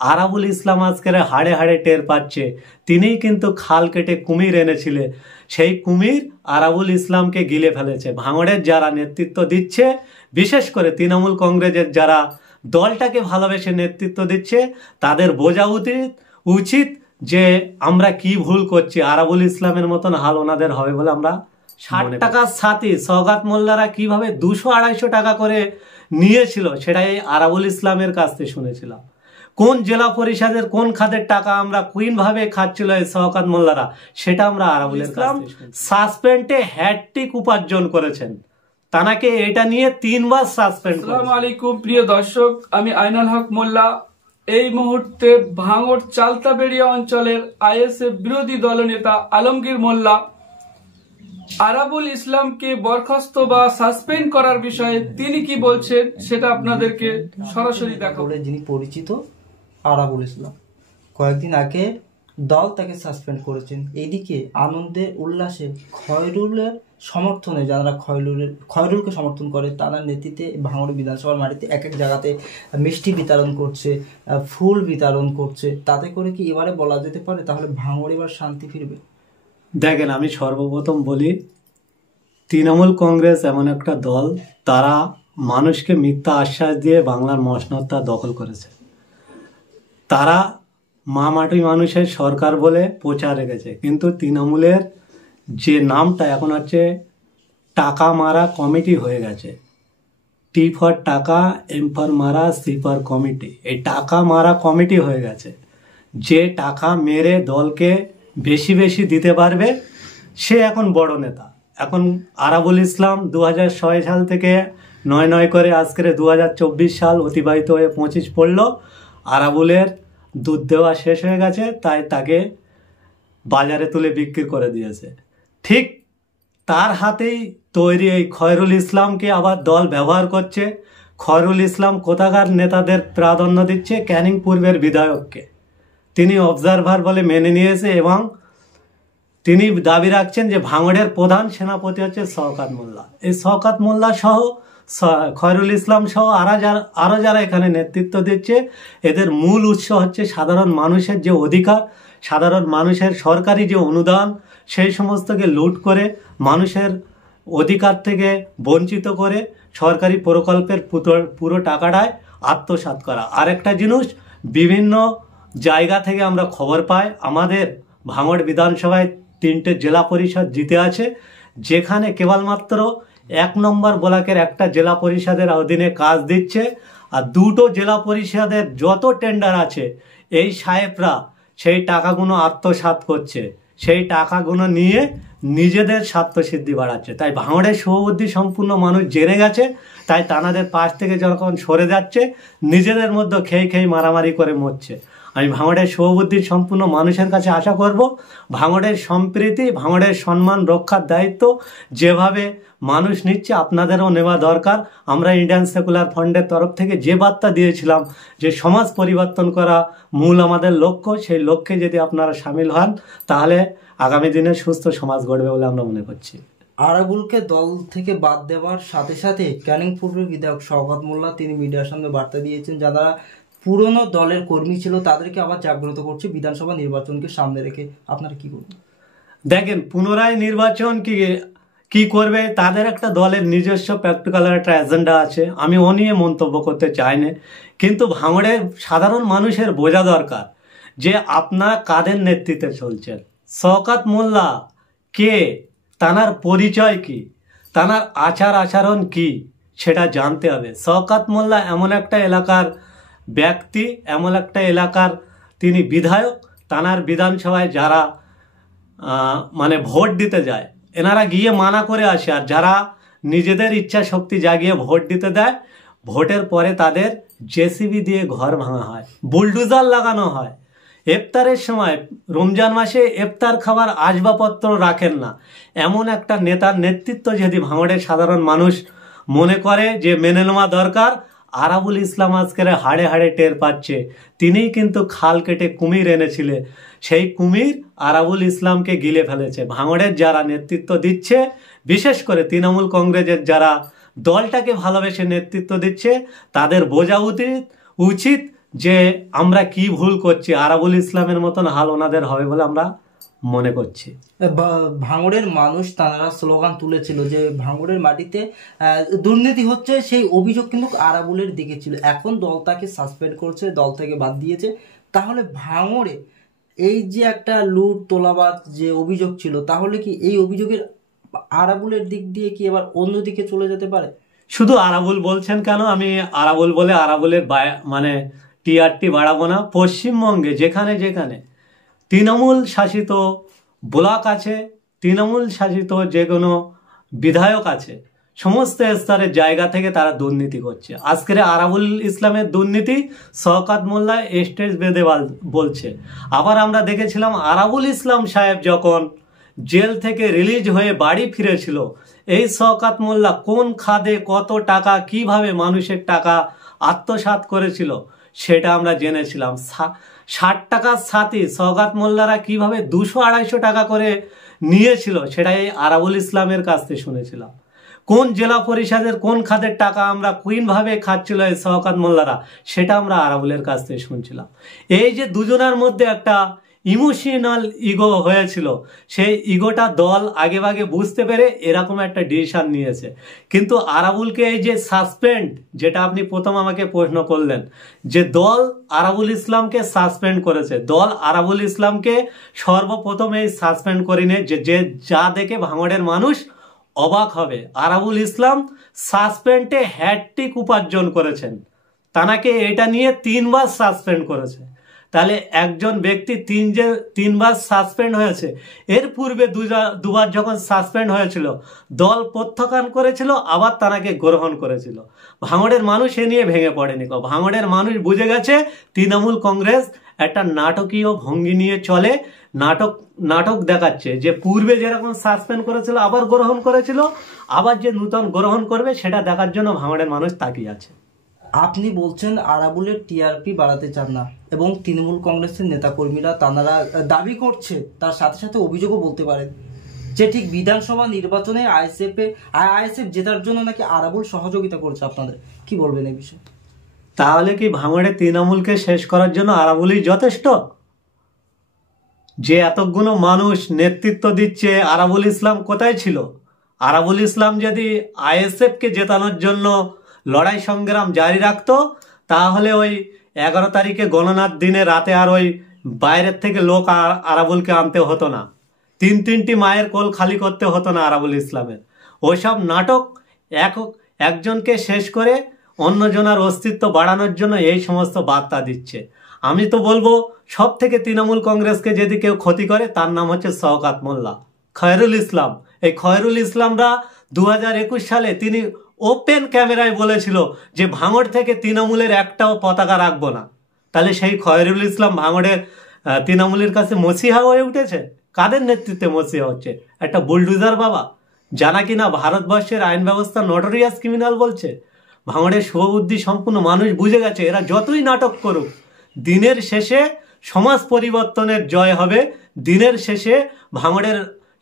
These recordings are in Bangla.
আরাবুল ইসলাম আজকের হাড়ে হাড়ে টের পাচ্ছে। তিনিই কিন্তু খাল কেটে কুমির এনেছিলেন। সেই কুমির আরাবুল ইসলামকে গিলে ফেলেছে। ভাঙড়ের যারা নেতৃত্ব দিচ্ছে, বিশেষ করে তৃণমূল কংগ্রেসের যারা দলটাকে ভালোবেসে নেতৃত্ব দিচ্ছে, তাদের বোঝা উচিত যে আমরা কি ভুল করছি। আরাবুল ইসলামের মতন হাল ওনাদের হবে বলে আমরা 60 টাকার সাথে সওগাত মোল্লারা কিভাবে 200-250 টাকা করে নিয়েছিল, সেটাই আরাবুল ইসলামের কাছ থেকে শুনেছিলাম। কোন জেলা পরিষদের কোন খাতের টাকা আমরা কুইনভাবে খাচ্ছিল এই সওগাত মোল্লারা, সেটা আমরা আরাবুল ইসলাম সাসপেন্ডে হ্যাটট্রিক উপার্জন করেছেন। তানাকে এটা নিয়ে 3 বার সাসপেন্ড। আসসালামু আলাইকুম প্রিয় দর্শক, আমি আইনাল হক মোল্লা। এই মুহূর্তে ভাঙড় চালতাবেড়িয়া অঞ্চলের আইএসএফ বিরোধী দলনেতা আলমগীর মোল্লা আরাবুল ইসলামকে বরখাস্ত বা সাসপেন্ড করার বিষয়ে তিনি কি বলছেন সেটা আপনাদেরকে সরাসরি দেখাবো। যিনি পরিচিত আরাবুল ইসলাম, কয়েকদিন আগে দল তাকে সাসপেন্ড করেছেন। এইদিকে আনন্দে উল্লাসে খয়রুলের সমর্থনে যারা খয়রুলকে সমর্থন করে, তারা নেতৃত্বে ভাঙড় বিধানসভার মাটিতে এক এক জায়গাতে মিষ্টি বিতরণ করছে, ফুল বিতরণ করছে। তাতে করে কি এবারে বলা যেতে পারে তাহলে ভাঙড় এবার শান্তি ফিরবে? দেখেন, আমি সর্বপ্রথম বলি, তৃণমূল কংগ্রেস এমন একটা দল, তারা মানুষকে মিথ্যা আশ্বাস দিয়ে বাংলার মসনদটা দখল করেছে। তারা মা মাটি মানুষের সরকার বলে প্রচার রেখেছে, কিন্তু তৃণমূলের যে নামটা এখন হচ্ছে টাকা মারা কমিটি হয়ে গেছে। টি ফর টাকা, এম ফর মারা, সি ফর কমিটি। এই টাকা মারা কমিটি হয়ে গেছে। যে টাকা মেরে দলকে বেশি বেশি দিতে পারবে সে এখন বড় নেতা। এখন আরাবুল ইসলাম 2006 সাল থেকে 9 করে আজকের 2024 সাল অতিবাহিত হয়ে 25 পড়ল। আরাবুলের দুধ দেওয়া শেষ হয়ে গেছে, তাই তাকে বাজারে তুলে বিক্রি করে দিয়েছে। ঠিক তার হাতেই তৈরি এই খয়রুল ইসলামকে আবার দল ব্যবহার করছে। খয়রুল ইসলাম কোথাকার নেতাদের প্রাধান্য দিচ্ছে? ক্যানিং পূর্বের বিধায়ককে তিনি অবজারভার বলে মেনে নিয়েছে এবং তিনি দাবি রাখছেন যে ভাঙড়ের প্রধান সেনাপতি হচ্ছে সওগাত মোল্লা। এই সওগাত মোল্লা সহ খয়রুল ইসলাম সহ আরো যারা এখানে নেতৃত্ব দিচ্ছে, এদের মূল উৎস হচ্ছে সাধারণ মানুষের যে অধিকার, সাধারণ মানুষের সরকারি যে অনুদান, সেই সমস্তকে লুট করে মানুষের অধিকার থেকে বঞ্চিত করে সরকারি প্রকল্পের পুরো টাকাটায় আত্মসাৎ করা। আরেকটা জিনিস, বিভিন্ন জায়গা থেকে আমরা খবর পাই আমাদের ভাঙড় বিধানসভায় 3টে জেলা পরিষদ জিতে আছে, যেখানে কেবলমাত্র 1 নম্বর ব্লকের একটা জেলা পরিষদের অধীনে কাজ দিচ্ছে। আর 2টো জেলা পরিষদের যত টেন্ডার আছে, এই সাহেবরা সেই টাকাগুলো আত্মসাৎ করছে, সেই টাকাগুলো নিয়ে নিজেদের স্বার্থসিদ্ধি বাড়াচ্ছে। তাই ভাঙড়ের শুভবুদ্ধি সম্পূর্ণ মানুষ জেনে গেছে, তাই তানাদের পাশ থেকে যখন সরে যাচ্ছে, নিজেদের মধ্যে খেয়ে মারামারি করে মরছে। আমি ভাঙড়ের শুভবুদ্ধি সম্পূর্ণ মানুষের কাছে আশা করব, ভাঙড়ের সম্প্রীতি, ভাঙড়ের সম্মান রক্ষার দায়িত্ব যেভাবে মানুষ নিচ্ছে, আপনাদেরও নেওয়া দরকার। আমরা ইন্ডিয়ান সেকুলার ফান্ডের তরফ থেকে যে বার্তা দিয়েছিলাম যে সমাজ পরিবর্তন করা মূল আমাদের লক্ষ্য, সেই লক্ষ্যে যদি আপনারা সামিল হন, তাহলে আগামী দিনে সুস্থ সমাজ গড়বে বলে আমরা মনে করছি। আরাবুলকে দল থেকে বাদ দেওয়ার সাথে সাথে ক্যানিং পূর্বের বিধায়ক সওগাত মোল্লা তিনি মিডিয়ার সামনে বার্তা দিয়েছেন, যারা পুরনো দলের কর্মী ছিল তাদেরকে আবার জাগ্রত করছে বিধানসভা নির্বাচনকে সামনে রেখে। আপনারা কি করবেন? দেখেন, পুনরায় নির্বাচন কি করবে, তাদের একটা দলের নিজস্ব প্র্যাকটিক্যাল একটা এজেন্ডা আছে। আমি ও নিয়ে মন্তব্য করতে চাই না, কিন্তু ভাঙড়ের সাধারণ মানুষের বোঝা দরকার যে আপনারা কাদের নেতৃত্বে চলছেন। সওগাত মোল্লা কে, তানার পরিচয় কি, তানার আচার আচরণ কি, সেটা জানতে হবে। সওগাত মোল্লা এমন একটা এলাকার ব্যক্তি, এমন একটা এলাকার তিনি বিধায়ক, তানার বিধানসভায় যারা মানে ভোট দিতে যায়, এনারা গিয়ে মানা করে আসে। আর যারা নিজেদের ইচ্ছা শক্তি জাগিয়ে ভোট দিতে দেয়, ভোটের পরে তাদের জেসিবি দিয়ে ঘর ভাঙা হয়, বুলডোজার লাগানো হয়। ইফতারের সময়, রমজান মাসে ইফতার খাবার আসবাবপত্র রাখেন না। এমন একটা নেতার নেতৃত্ব যদি ভাঙড়ের সাধারণ মানুষ মনে করে যে মেনে নেওয়া দরকার, আরাবুল ইসলাম আজকের হাড়ে হাড়ে টের পাচ্ছে। তিনিই কিন্তু খাল কেটে কুমির এনেছিলেন। সেই কুমির আরাবুল ইসলামকে গিলে ফেলেছে। ভাঙড়ের যারা নেতৃত্ব দিচ্ছে, বিশেষ করে তৃণমূল কংগ্রেসের যারা দলটাকে ভালোবেসে নেতৃত্ব দিচ্ছে, তাদের বোঝা উচিত যে আমরা কি ভুল করছি, আরাবুল ইসলামের মতন হাল ওনাদের হবে বলে আমরা মনে করছি। ভাঙড়ের মানুষ তারা স্লোগান তুলেছিল যে ভাঙড়ের মাটিতে দুর্নীতি হচ্ছে, সেই অভিযোগ কিন্তু আরাবুলের দিকে ছিল। এখন দল তাকে সাসপেন্ড করছে, দল থেকে বাদ দিয়েছে। তাহলে ভাঙড়ে এই যে একটা লুট তোলাবাজ যে অভিযোগ ছিল, তাহলে কি এই অভিযোগের আরাবুলের দিক দিয়ে কি এবার অন্যদিকে চলে যেতে পারে? শুধু আরাবুল বলছেন কেন, আমি আরাবুল বলে আরাবুলের মানে টিআরটি বাড়াবো না। পশ্চিমবঙ্গে যেখানে যেখানে তৃণমূল শাসিত ব্লক আছে, তৃণমূল শাসিত যে কোনো বিধায়ক আছে, সমস্ত স্তরের জায়গা থেকে তারা দুর্নীতি করছে। আজকের আরাবুল ইসলামের দুর্নীতি শওকত মোল্লা স্টেজ বেঁধে বলছে। আবার আমরা দেখেছিলাম আরাবুল ইসলাম সাহেব যখন জেল থেকে রিলিজ হয়ে বাড়ি ফিরেছিল, এই শওকত মোল্লা কোন খাদে কত টাকা কিভাবে মানুষের টাকা আত্মসাৎ করেছিল সেটা আমরা জেনেছিলাম। 60 টাকার সাথে শওকত মোল্লারা কিভাবে 200-250 টাকা করে নিয়েছিল সেটাই আরাবুল ইসলামের কাছ থেকে শুনেছিলাম। কোন জেলা পরিষদের কোন খাতের টাকা আমরা কোনভাবে খাচ্ছিল এই শওকত মোল্লারা, সেটা আমরা আরাবুলের কাছ থেকে শুনছিলাম। এই যে দুজনের মধ্যে একটা ইমোশনাল ইগো হয়েছিল, সেই ইগোটা দল আগে ভাগে বুঝতে পেরে এরকম একটা ডিসিশন নিয়েছে। কিন্তু আরাবুলকে এই যে সাসপেন্ড, যেটা আপনি প্রথম আমাকে প্রশ্ন করলেন, যে দল আরাবুল ইসলামকে সাসপেন্ড করেছে, দল আরাবুল ইসলামকে সর্বপ্রথম এই সাসপেন্ড করিনি, যে যা দেখে ভাঙড়ের মানুষ অবাক হবে। আরাবুল ইসলাম সাসপেন্ডে হ্যাটট্রিক উপার্জন করেছেন, তানাকে এটা নিয়ে 3 বার সাসপেন্ড করেছে। তাহলে একজন ব্যক্তি 3 বার সাসপেন্ড হয়েছে। এর পূর্বে দুবার যখন সাসপেন্ড হয়েছিল দল প্রত্যাখ্যান করেছিল, আবার তানাকে গ্রহণ করেছিল। ভাঙড়ের মানুষ এ নিয়ে ভেঙে পড়েনি। ভাঙড়ের মানুষ বুঝে গেছে তৃণমূল কংগ্রেস একটা নাটকীয় ভঙ্গি নিয়ে চলে, নাটক দেখাচ্ছে, যে পূর্বে যেরকম সাসপেন্ড করেছিল আবার গ্রহণ করেছিল, আবার যে নূতন গ্রহণ করবে সেটা দেখার জন্য ভাঙড়ের মানুষ তাকিয়ে আছে। আপনি বলছেন আরাবুলের টিআরপি বাড়াতে চান না, এবং তৃণমূল কংগ্রেসের নেতাকর্মীরা তারা দাবি করছে, তার সাথে সাথে অভিযোগও বলতে পারেন যে ঠিক বিধানসভা নির্বাচনে আইএসএফ জেতার জন্য নাকি আরাবুল সহযোগিতা করছে আপনাদের। কি বলবেন এই বিষয়ে? তাহলে কি ভাঙড়ে তৃণমূলকে শেষ করার জন্য আরাবুলই যথেষ্ট? যে এতগুলো মানুষ নেতৃত্ব দিচ্ছে, আরাবুল ইসলাম কোথায় ছিল? আরাবুল ইসলাম যদি আইএসএফকে জেতানোর জন্য লড়াই সংগ্রাম জারি রাখতো, তাহলে ওই 11 তারিখে গণনার দিনে রাতে আর ওই বাইরের থেকে লোক আরাবুলকে আনতে হতো না, 3টি মায়ের কোল খালি করতে হতো না আরাবুল ইসলামের। ওইসব নাটক একজনকে শেষ করে অন্যজনের অস্তিত্ব বাড়ানোর জন্য এই সমস্ত বার্তা দিচ্ছে। আমি তো বলবো সব থেকে তৃণমূল কংগ্রেসকে যদি কেউ ক্ষতি করে তার নাম হচ্ছে শওকত মোল্লা, খয়রুল ইসলাম। এই খয়রুল ইসলামরা 2021 সালে তিনি ওপেন ক্যামেরায় বলেছিল যে ভাঙড় থেকে তৃণমূলের একটাও পতাকা রাখবো না। তাহলে সেই খয়রুল ইসলাম ভাঙড়ের তৃণমূলের কাছে মসিহা হয়ে উঠেছে। কাদের নেতৃত্বে মসিহা হচ্ছে? একটা বুলডুজার বাবা, জানা কিনা ভারতবর্ষের আইন ব্যবস্থা নটোরিয়াস ক্রিমিনাল বলছে। ভাঙড়ের শুভবুদ্ধি সম্পূর্ণ মানুষ বুঝে গেছে, এরা যতই নাটক করুক দিনের শেষে সমাজ পরিবর্তনের জয় হবে, দিনের শেষে ভাঙড়ের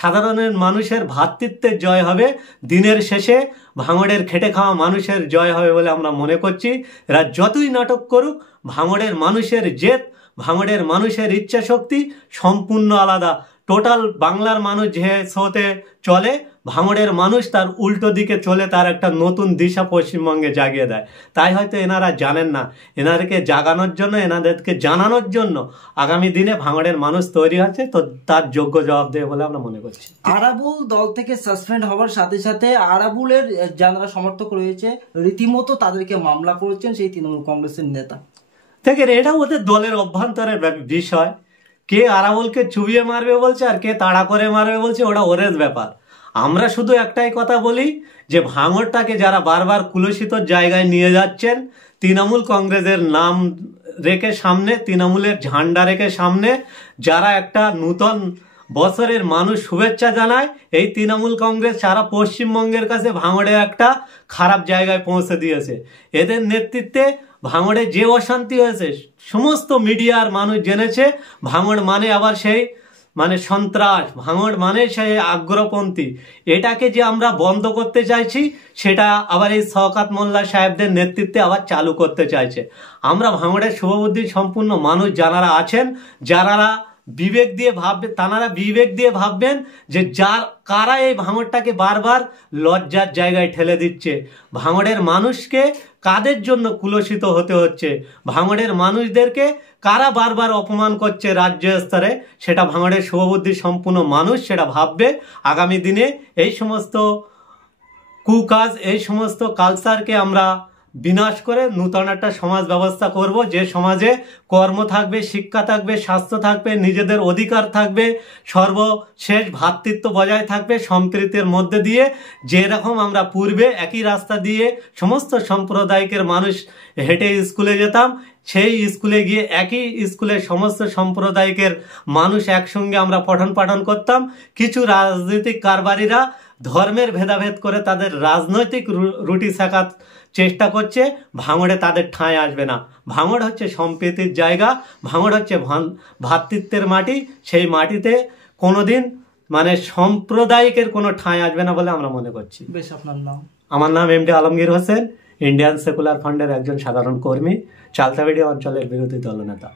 সাধারণের মানুষের ভ্রাতৃত্বের জয় হবে, দিনের শেষে ভাঙড়ের খেটে খাওয়া মানুষের জয় হবে বলে আমরা মনে করছি। এরা যতই নাটক করুক, ভাঙড়ের মানুষের জেদ, ভাঙড়ের মানুষের ইচ্ছা শক্তি সম্পূর্ণ আলাদা। টোটাল বাংলার মানুষ যে স্রোতে চলে, ভাঙড়ের মানুষ তার উল্টো দিকে চলে, তার একটা নতুন দিশা পশ্চিমবঙ্গে জাগিয়ে দেয়। তাই হয়তো এনারা জানেন না, এনাদেরকে জাগানোর জন্য, এনাদেরকে জানানোর জন্য আগামী দিনে ভাঙড়ের মানুষ তৈরি আছে, তো তার যোগ্য জবাব দেবে বলে আমরা মনে করছি। আরাবুল দল থেকে সাসপেন্ড হওয়ার সাথে সাথে আরাবুলের যারা সমর্থক রয়েছে রীতিমতো তাদেরকে মামলা করেছেন সেই তৃণমূল কংগ্রেসের নেতা। দেখেন, এটা ওদের দলের অভ্যন্তরের বিষয়। কে আরাবুলকে চুবিয়ে মারবে বলছে আর কে তাড়া করে মারবে বলছে, ওটা ওদের ব্যাপার। আমরা শুধু একটাই কথা বলি যে ভাঙড়টাকে যারা বারবার কুলুষিত জায়গায় নিয়ে যাচ্ছেন, তৃণমূল কংগ্রেসের নাম রেখে সামনে, তৃণমূলের ঝান্ডা রেখে সামনে, যারা একটা নূতন বছরের মানুষ শুভেচ্ছা জানায়, এই তৃণমূল কংগ্রেস সারা পশ্চিমবঙ্গের কাছে ভাঙড়ে একটা খারাপ জায়গায় পৌঁছে দিয়েছে। এদের নেতৃত্বে ভাঙড়ে যে অশান্তি হয়েছে সমস্ত মিডিয়ার মানুষ জেনেছে। ভাঙড় মানে আবার সেই মানে সন্ত্রাস, ভাঙড় মানে সেই আগ্রপন্থী, এটাকে যে আমরা বন্ধ করতে চাইছি সেটা আবার এই শওকত মোল্লা সাহেবদের নেতৃত্বে আবার চালু করতে চাইছে। আমরা ভাঙড়ের শুভবুদ্ধি সম্পূর্ণ মানুষ যারা আছেন, যারা বিবেক দিয়ে ভাববেন, তারা বিবেক দিয়ে ভাববেন যে কারা এই ভাঙড়টাকে বারবার লজ্জার জায়গায় ঠেলে দিচ্ছে, ভাঙড়ের মানুষকে কাদের জন্য কুলসিত হতে হচ্ছে, ভাঙড়ের মানুষদেরকে কারা বারবার অপমান করছে রাজ্য স্তরে, সেটা ভাঙড়ের শুভবুদ্ধি সম্পূর্ণ মানুষ সেটা ভাববে। আগামী দিনে এই সমস্ত কুকাজ, এই সমস্ত কালচারকে আমরা বিনাশ করে নূতন একটা সমাজ ব্যবস্থা করব, যে সমাজে কর্ম থাকবে, শিক্ষা থাকবে, স্বাস্থ্য থাকবে, নিজেদের অধিকার থাকবে, সর্বশেষ ভ্রাতৃত্ব বজায় থাকবে সম্প্রীতির মধ্যে দিয়ে। যেরকম আমরা পূর্বে একই রাস্তা দিয়ে সমস্ত সম্প্রদায়ের মানুষ হেঁটে স্কুলে যেতাম, সেই স্কুলে গিয়ে একই স্কুলে সমস্ত সম্প্রদায়ের মানুষ একসঙ্গে আমরা পঠন পাঠন করতাম। কিছু রাজনৈতিক কারবারিরা ধর্মের ভেদাভেদ করে তাদের রাজনৈতিক রুটি সেকার চেষ্টা করছে, ভাঙড়ে তাদের ঠাঁই আসবে না। ভাঙড় হচ্ছে সম্প্রীতির জায়গা, ভাঙড় হচ্ছে ভ্রাতৃত্বের মাটি, সেই মাটিতে কোনোদিন মানে সাম্প্রদায়িকের কোনো ঠাঁই আসবে না বলে আমরা মনে করছি। বেশ, আপনার নাম? আমার নাম MD Alamgir Hossain, Indian secular ফান্ডের একজন সাধারণ কর্মী, চালতাবেড়িয়া অঞ্চলের বিরোধী দলনেতা।